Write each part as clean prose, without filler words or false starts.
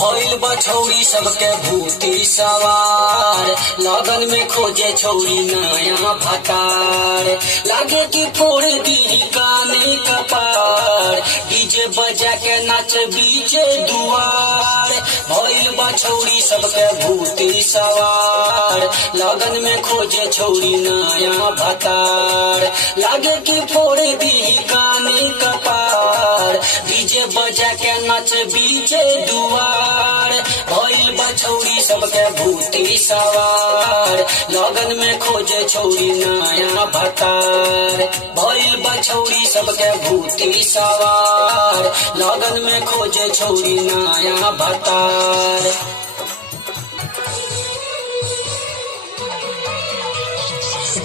भइल बा छौरी सबके भूती सवार, लगन में खोजे छौरी नया भतार। लागे कि फोड़ दी काने कपार, डीजे बजा के नाच बीचे दुआर। भइल बा छौरी सबके भूती सवार, लगन में खोजे छौरी नया भतार। लागे कि फोड़ दी काने कपार, डीजे बजा के नाच बीचे दुआर। भइल बा छौरी सबके भूती सवार, लगन में खोजे छौरी नया भतार। भइल बा छौरी सबके भूती सवार, लगन में खोजे छौरी नया भतार।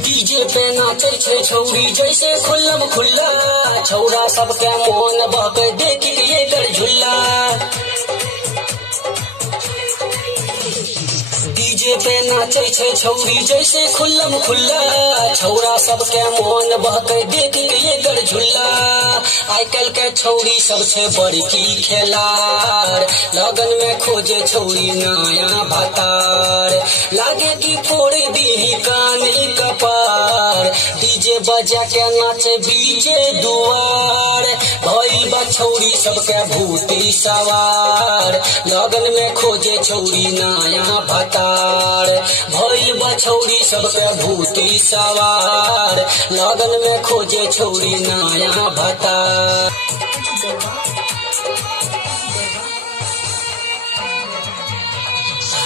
डीजे पे नाचे छे छौरी जैसे खुल्लम खुल्ला, छौरा सबके मोहन बहके देखी ये कर झुल्ला। डीजे पे नाचे छे छौरी जैसे खुल्लम खुल्ला, छौरा सबके मोहन बहके देखी ये कर झुल्ला। आजकल के छौरी सबसे बड़की खेलार, लगन में खोजे छौरी नया भतार। लागे कि फोड़ दी काने कपार, डीजे बजा के नाच बीचे दुआर। भइल बा छौरी सबके भूती सवार, लगन में खोजे छौरी नया भतार। भइल बा छौरी सबके भूती सवार, लगन में खोजे छौरी नया भतार।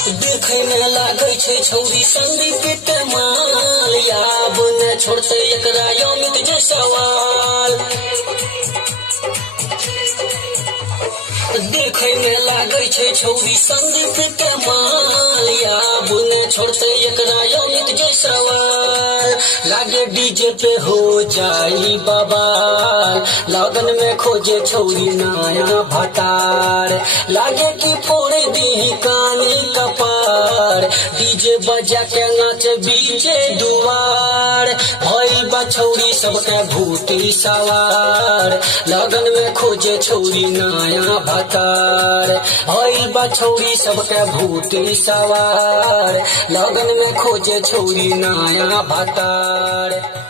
देखे में लागे छे छौरी संदीप के माल, याब न छोड़ते एकरा अमित जे सवाल। देखे में लागे छे छौरी संदीप के माल, याब न छोड़ते एकरा अमित जे सवाल। लागे डीजे पे हो जाई बवाल, लगन में खोजे छौरी नया भतार। लागे कि फोड़ दी काने कपार, डीजे बजा के नाच बीचे दुआर। भइल बा छौरी सबके भूती सवार, लगन में खोजे छौरी नया भतार। भइल बा छौरी सबके भूती सवार, लगन में खोजे छौरी नया भतार।